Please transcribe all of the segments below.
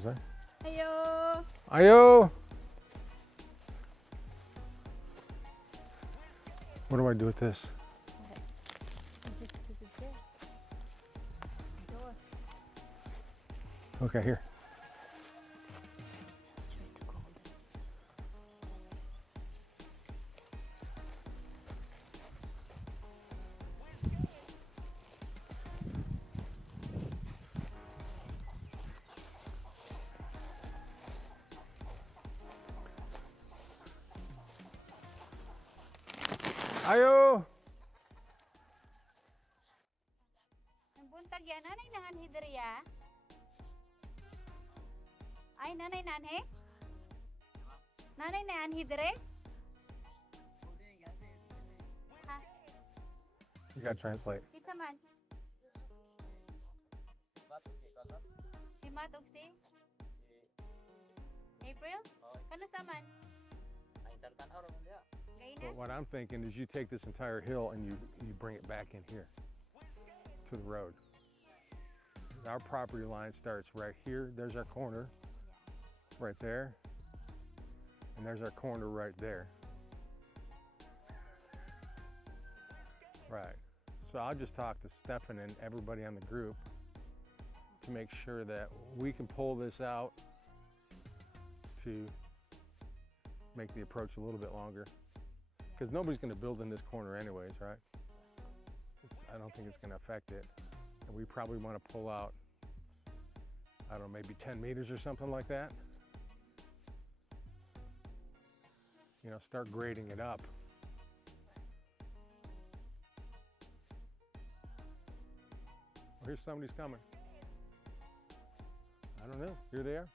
Was that? Ayo! Ayo! What do I do with this? Okay, here. Ayo! Ang buntag yan, nanay nahan hidriya. Ay, nanay nanhe? Nanay nahan hidre? Ha? You gotta translate. Kita man. Si Mat og si? April? Kano sa man? But what I'm thinking is you take this entire hill and you bring it back in here to the road. Our property line starts right here. There's our corner right there. And there's our corner right there. Right. So I'll just talk to Stefan and everybody on the group to make sure that we can pull this out to make the approach a little bit longer. Because nobody's going to build in this corner anyways, right? I don't think it's going to affect it. And we probably want to pull out, I don't know, maybe 10 meters or something like that. You know, start grading it up. Well, here's somebody's coming. I don't know. Here they are.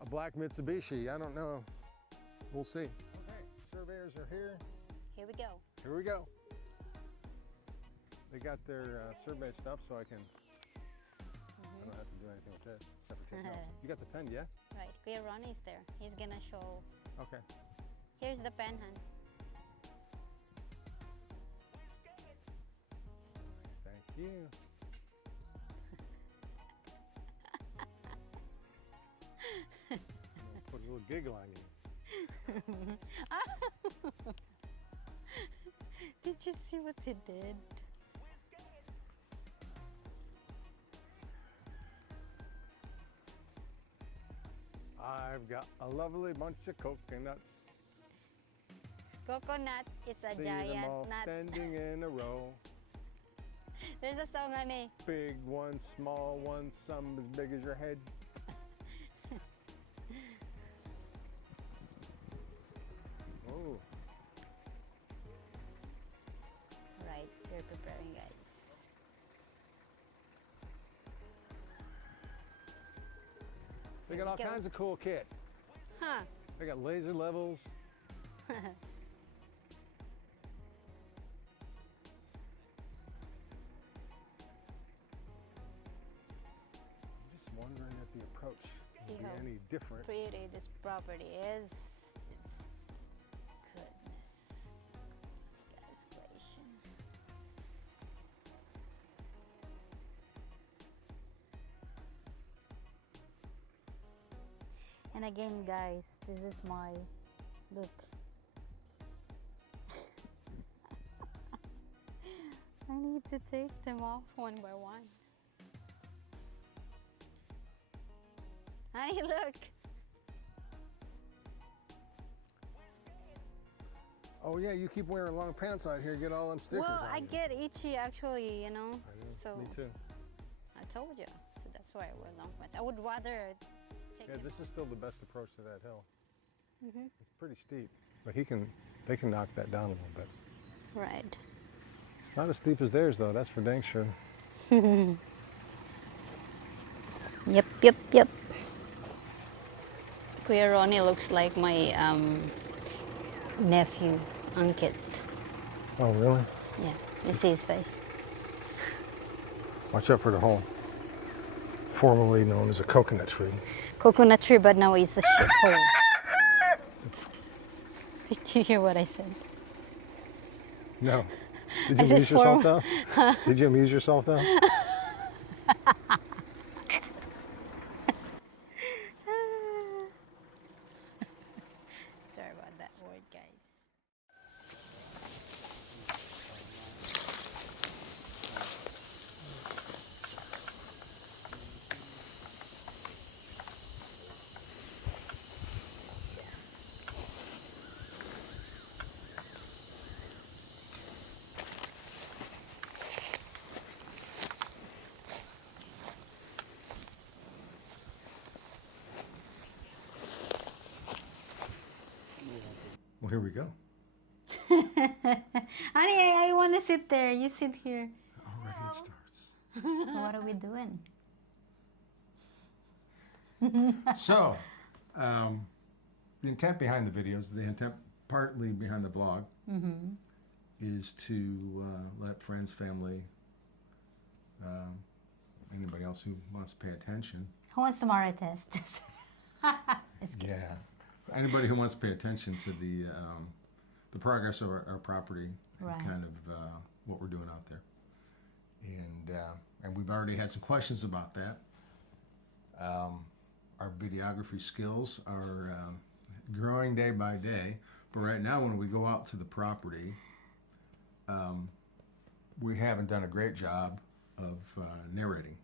A black Mitsubishi. I don't know. We'll see. Okay, surveyors are here. Here we go. Here we go. They got their survey stuff, so I don't have to do anything with this except for take notes. You got the pen, yeah? Right, Kuya Ronnie is there. He's gonna show. Okay. Here's the pen, hun. Thank you. Put a little giggle on you. Did you see what they did? I've got a lovely bunch of coconuts. Coconut is a See them giant all nut. standing in a row. There's a song on it. Big one, small one, some as big as your head. Oh. Right, they're preparing, guys. They got all Go. kinds of cool kit. Huh. They got laser levels. I'm just wondering if the approach will See be how any different. pretty this property is. It's goodness. God's creation. And again, guys, this is my look. I need to take them off one by one. Honey, look. Oh yeah, you keep wearing long pants out here, get all them stickers Well, on I you. get itchy actually, you know. I know, So me too. I told you. So that's why I wear long pants. I would rather take Yeah, them this is still the best approach to that hill. Mhm. It's pretty steep, but they can knock that down a little bit. Right. It's not as steep as theirs though, that's for dang sure. Yep. Kuya Ronnie looks like my nephew, Ankit. Oh really? Yeah, you see his face. Watch out for the hole. Formerly known as a coconut tree. Coconut tree, but now it's a shithole. Did you hear what I said? No. Did you I said amuse yourself form- though? Did you amuse yourself though? Sorry about that word, guys. Well, here we go. Honey, I want to sit there. You sit here. Already it starts. So what are we doing? So, the intent behind the videos, the intent partly behind the vlog, is to let friends, family, anybody else who wants to pay attention. Who wants to Mara test? Yeah. Anybody who wants to pay attention to the progress of our property, Right. and kind of what we're doing out there. And we've already had some questions about that. Our videography skills are growing day by day, but right now when we go out to the property, we haven't done a great job of narrating.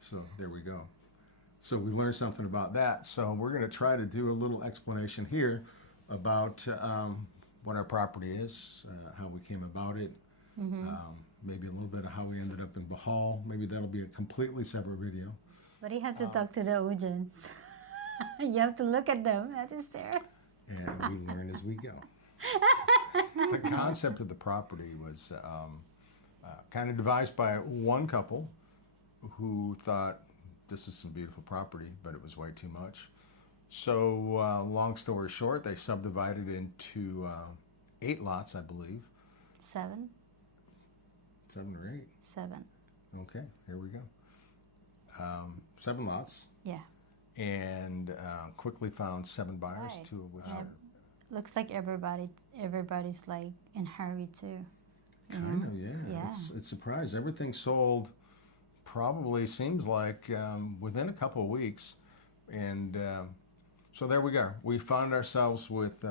So there we go. So we learned something about that. So we're going to try to do a little explanation here about what our property is, how we came about it, maybe a little bit of how we ended up in Bohol. Maybe that'll be a completely separate video. But you have to talk to the audience. You have to look at them. That is there. And we learn as we go. The concept of the property was kind of devised by one couple who thought this is some beautiful property, but it was way too much. So long story short, they subdivided into 8 lots, I believe. 7? 7 or 8. 7. Okay, here we go. 7 lots. Yeah. And quickly found 7 buyers, Right. 2 of which Yeah. are Looks like everybody's like in hurry too. You kind know? of, yeah. Yeah. It's surprised. Everything sold probably seems like within a couple of weeks. And so there we go. We found ourselves with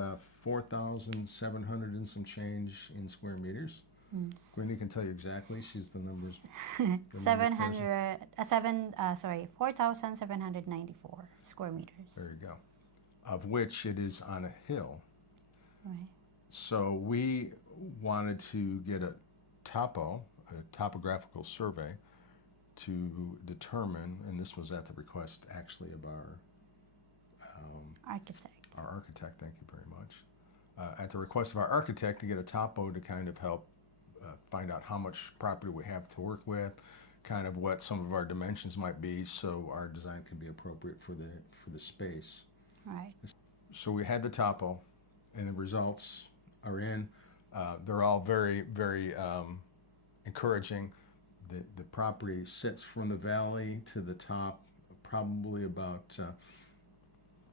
4,700 and some change in square meters. Queenie can tell you exactly. She's the numbers. 4,794 square meters. There you go. Of which it is on a hill. Right. So we wanted to get a topographical survey to determine, and this was at the request actually of our architect, thank you very much. At the request of our architect to get a topo to kind of help find out how much property we have to work with, kind of what some of our dimensions might be, so our design can be appropriate for the space. Right. So we had the topo, and the results are in. They're all very, very encouraging. The property sits from the valley to the top, probably about,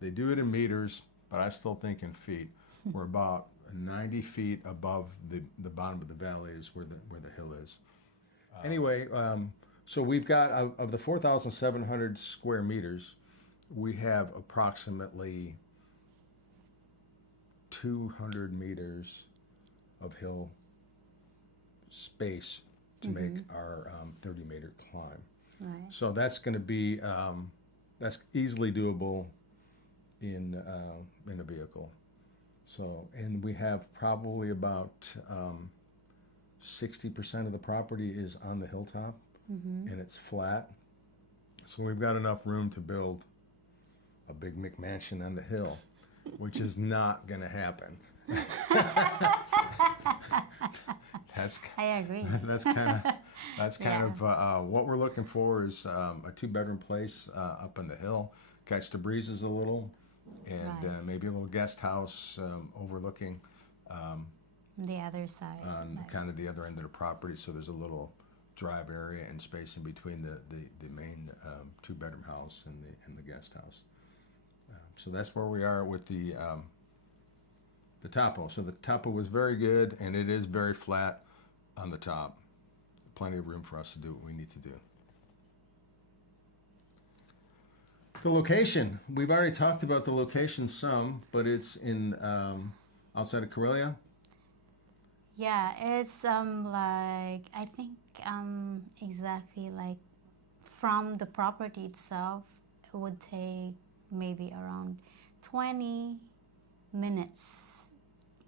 they do it in meters, but I still think in feet. We're about 90 feet above the bottom of the valley is where the hill is. Anyway, so we've got, of the 4,700 square meters, we have approximately 200 meters of hill space to make our 30-meter climb. Right. So that's going to be that's easily doable in a vehicle. So, and we have probably about 60% of the property is on the hilltop, and it's flat. So we've got enough room to build a big McMansion on the hill, which is not going to happen. I agree. That's kind of what we're looking for is a 2-bedroom place up on the hill, catch the breezes a little, and Right. maybe a little guest house overlooking The other side. on like- kind of the other end of the property. So there's a little drive area and space in between the main 2-bedroom house and the guest house. So that's where we are with the the topo. So the topo was very good, and it is very flat on the top. Plenty of room for us to do what we need to do. The location. We've already talked about the location some, but it's in outside of Corella. Yeah, it's like I think exactly like from the property itself, it would take maybe around 20 minutes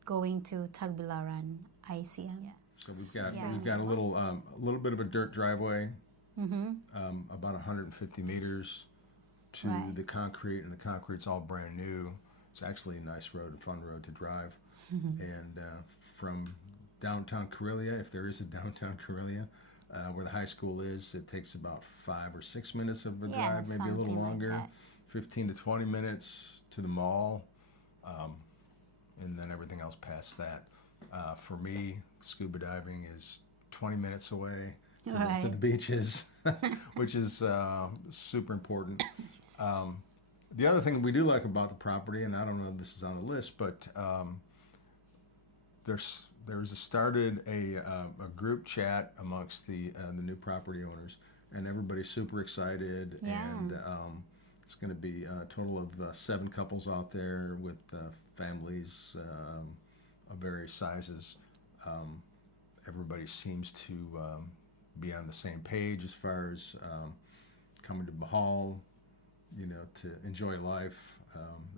going to Tagbilaran, ICM. Yeah. So we've got a little bit of a dirt driveway, about 150 meters to the concrete, and the concrete's all brand new. It's actually a nice road, a fun road to drive. And from downtown Corella, if there is a downtown Corella, where the high school is, it takes about 5 or 6 minutes of a drive, maybe a little longer, like 15 to 20 minutes to the mall, and then everything else past that. For me, scuba diving is 20 minutes away to the beaches, which is super important. The other thing we do like about the property, and I don't know if this is on the list, but there's started a group chat amongst the new property owners, and everybody's super excited. And it's going to be a total of 7 couples out there with families of various sizes. Everybody seems to be on the same page as far as coming to Bohol, to enjoy life,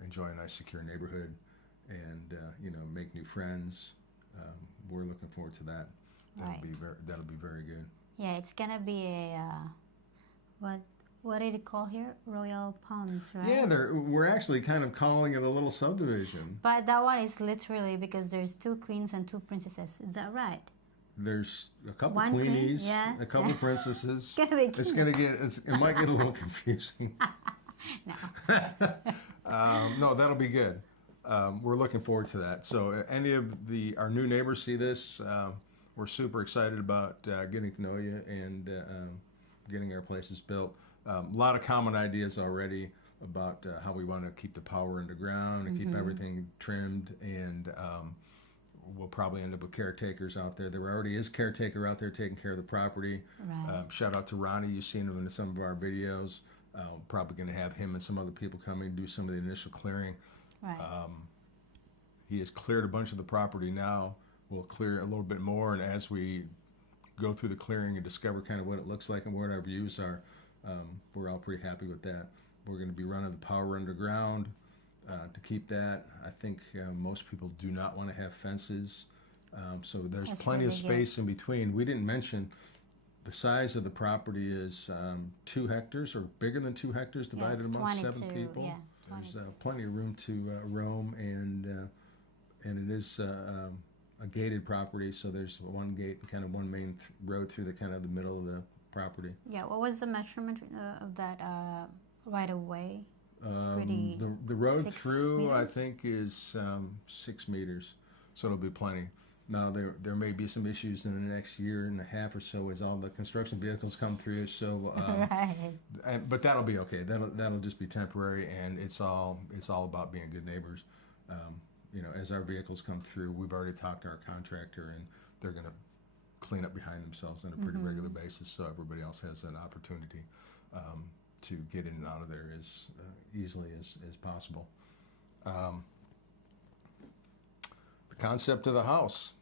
enjoy a nice, secure neighborhood, and make new friends. We're looking forward to that. That'll be very good. Yeah, it's gonna be a what did it call here? Royal Palms, right? Yeah, we're actually kind of calling it a little subdivision. But that one is literally because there's 2 queens and 2 princesses. Is that right? There's a couple queenies, a couple princesses. It might get a little confusing. No, that'll be good. We're looking forward to that. So any of our new neighbors see this, we're super excited about getting to know you and getting our places built. A lot of common ideas already about how we want to keep the power underground and keep everything trimmed, and we'll probably end up with caretakers out there. There already is a caretaker out there taking care of the property. Right. Shout out to Ronnie. You've seen him in some of our videos. Probably going to have him and some other people come and do some of the initial clearing. Right. He has cleared a bunch of the property now. We'll clear a little bit more, and as we go through the clearing and discover kind of what it looks like and what our views are, we're all pretty happy with that. We're going to be running the power underground to keep that. I think most people do not want to have fences, so there's plenty of space in between. We didn't mention the size of the property is 2 hectares or bigger than 2 hectares divided among 7 people. Yeah, there's plenty of room to roam, and it is a gated property, so there's one gate, kind of one main road through the kind of the middle of the property. Yeah, what was the measurement of that right of way? The road through meters? I think is 6 meters, so it'll be plenty. Now there may be some issues in the next year and a half or so as all the construction vehicles come through. So, but that'll be okay. That'll just be temporary, and it's all about being good neighbors. As our vehicles come through, we've already talked to our contractor, and they're going to clean up behind themselves on a pretty regular basis, so everybody else has an opportunity to get in and out of there as easily as possible. The concept of the house.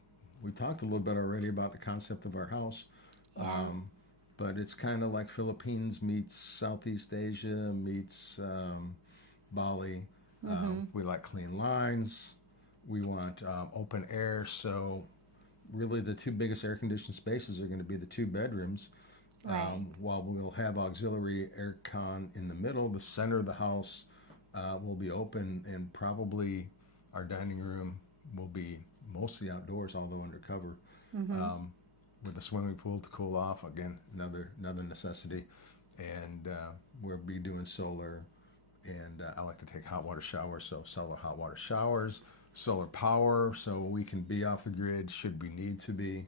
We talked a little bit already about the concept of our house, but it's kind of like Philippines meets Southeast Asia meets Bali. We like clean lines. We want open air, so really the 2 biggest air-conditioned spaces are going to be the 2 bedrooms. Right. While we'll have auxiliary air con in the middle, the center of the house will be open, and probably our dining room will be mostly outdoors, although undercover, with a swimming pool to cool off. Again, another necessity. And we'll be doing solar, and I like to take hot water showers, so solar hot water showers, solar power, so we can be off the grid should we need to be,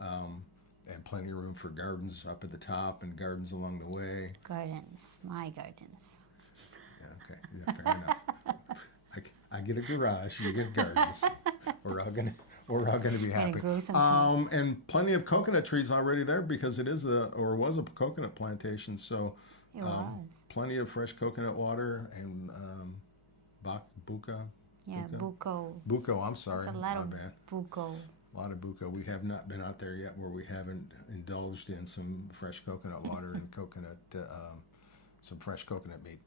and plenty of room for gardens up at the top and gardens along the way. Gardens, my gardens. Yeah, okay, yeah, fair enough. I get a garage, you get gardens. we're all gonna be happy. grow some And plenty of coconut trees already there because it is was a coconut plantation. So It was. plenty of fresh coconut water and buca. Yeah, buco. Buco, I'm sorry. It's a lot my of bad. buco. A lot of buco. We have not been out there yet where we haven't indulged in some fresh coconut water and some fresh coconut meat.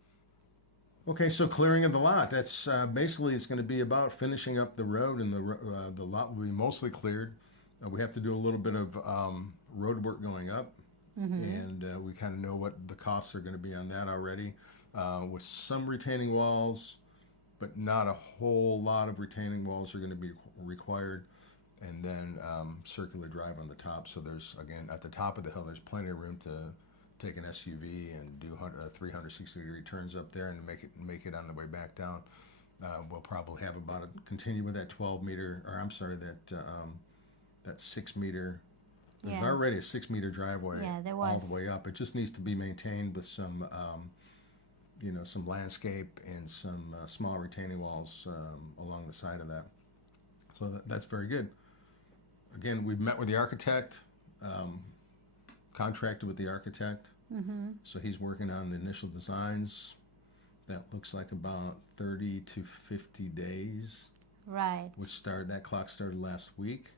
Okay, so clearing of the lot. That's basically it's going to be about finishing up the road, and the lot will be mostly cleared. We have to do a little bit of road work going up, and we kind of know what the costs are going to be on that already, with some retaining walls, but not a whole lot of retaining walls are going to be required, and then circular drive on the top. So there's, again, at the top of the hill, there's plenty of room to take an SUV and do 360-degree turns up there and make it on the way back down. We'll probably have continue with that 12-meter, or I'm sorry, that 6-meter. There's already a 6-meter driveway all the way up. It just needs to be maintained with some, some landscape and some small retaining walls along the side of that. So that's very good. Again, we've met with the architect. Contracted with the architect, so he's working on the initial designs. That looks like about 30 to 50 days. Right. That clock started last week.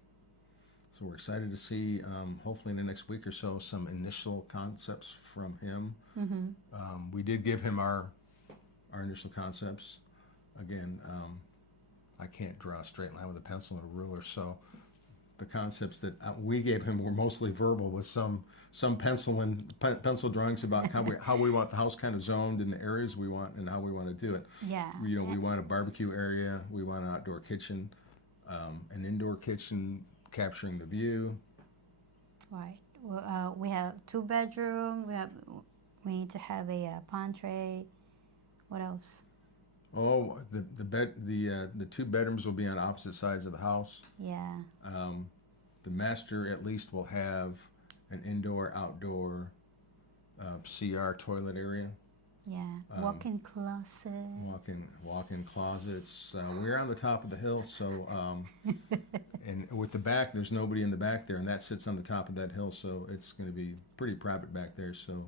So we're excited to see, hopefully in the next week or so, some initial concepts from him. We did give him our initial concepts. Again, I can't draw a straight line with a pencil and a ruler, so the concepts that we gave him were mostly verbal, with some pencil drawings about how we want the house kind of zoned in the areas we want and how we want to do it. Yeah. We want a barbecue area. We want an outdoor kitchen, an indoor kitchen capturing the view. Right. We have 2-bedroom. We need to have a pantry. What else? Oh, the 2 bedrooms will be on opposite sides of the house. Yeah. The master at least will have an indoor-outdoor CR toilet area. Yeah. Walk-in closet. Walk-in closets. We're on the top of the hill, so and with the back, there's nobody in the back there, and that sits on the top of that hill, so it's going to be pretty private back there. So.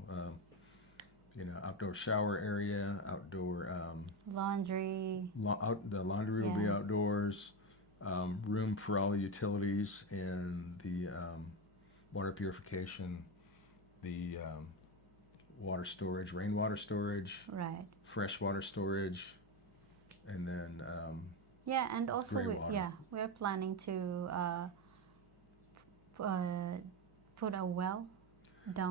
Outdoor shower area, outdoor laundry. The laundry will be outdoors. Room for all the utilities and the water purification, the water storage, rainwater storage, right? Freshwater storage, and then and also we're planning to put a well. We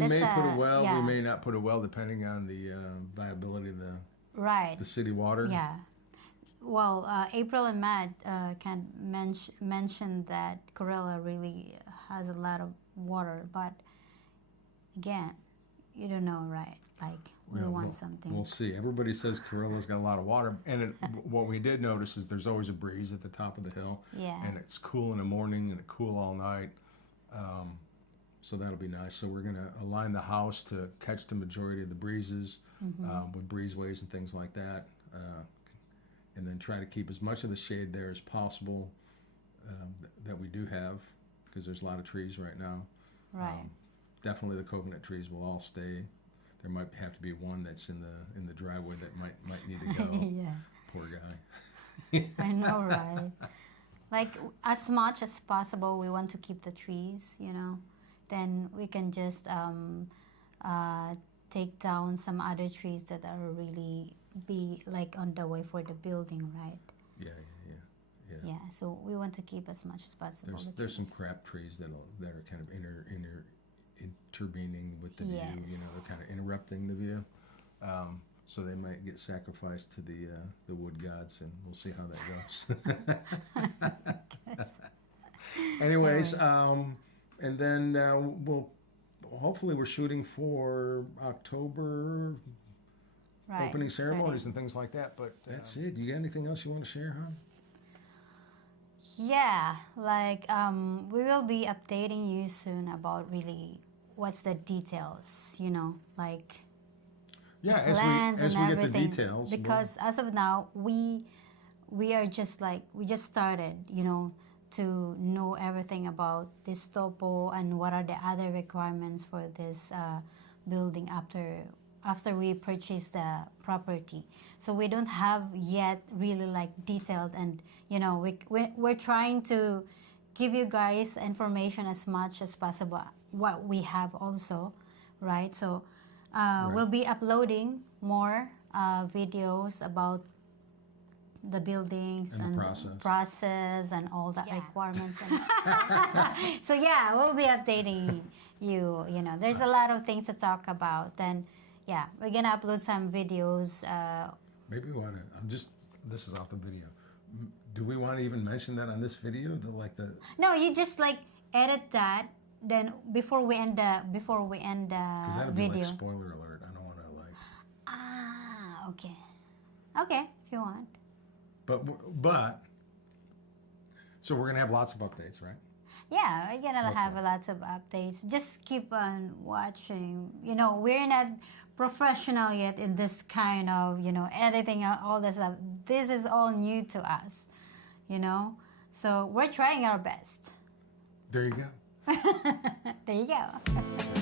may put a well. We may not put a well, depending on the viability of the city water. Yeah. Well, April and Matt can mention that Corella really has a lot of water, but again, you don't know, right? Like we want something. We'll see. Everybody says Corella's got a lot of water, and what we did notice is there's always a breeze at the top of the hill. Yeah. And it's cool in the morning and it's cool all night. So that'll be nice. So we're going to align the house to catch the majority of the breezes with breezeways and things like that, and then try to keep as much of the shade there as possible that we do have, because there's a lot of trees right now. Right. Definitely the coconut trees will all stay. There might have to be one that's in the driveway that might need to go. Yeah. Poor guy. I know, right? Like as much as possible, we want to keep the trees, Then we can just take down some other trees that are really be like on the way for the building, right? Yeah. So we want to keep as much as possible. There's some crap trees that are kind of intervening with the view. They're kind of interrupting the view. So they might get sacrificed to the wood gods, and we'll see how that goes. Anyways. And then we're shooting for October opening ceremonies and things like that. But that's it. You got anything else you want to share, huh? Yeah, like we will be updating you soon about really what's the details, like as we get the details. Because as of now, we we are just like, we just started, you know, to know everything about this topo and what are the other requirements for this building after we purchase the property. So we don't have yet really like detailed, and you know, we're trying to give you guys information as much as possible what we have also, right? So we'll be uploading more videos about the buildings and the process and all the requirements. And so yeah, we'll be updating you. You know, there's a lot of things to talk about. And yeah, we're gonna upload some videos. Maybe we want to. This is off the video. Do we want to even mention that on this video? No, you just like edit that. Then before we end the Because that'd be video. like spoiler alert. I don't want to like. Ah, okay, okay, if you want. But so we're gonna have lots of updates, right? Yeah, we're gonna have lots of updates. Just keep on watching. You know, we're not professional yet in this kind of, you know, editing all this stuff. This is all new to us, you know. So we're trying our best. There you go. There you go.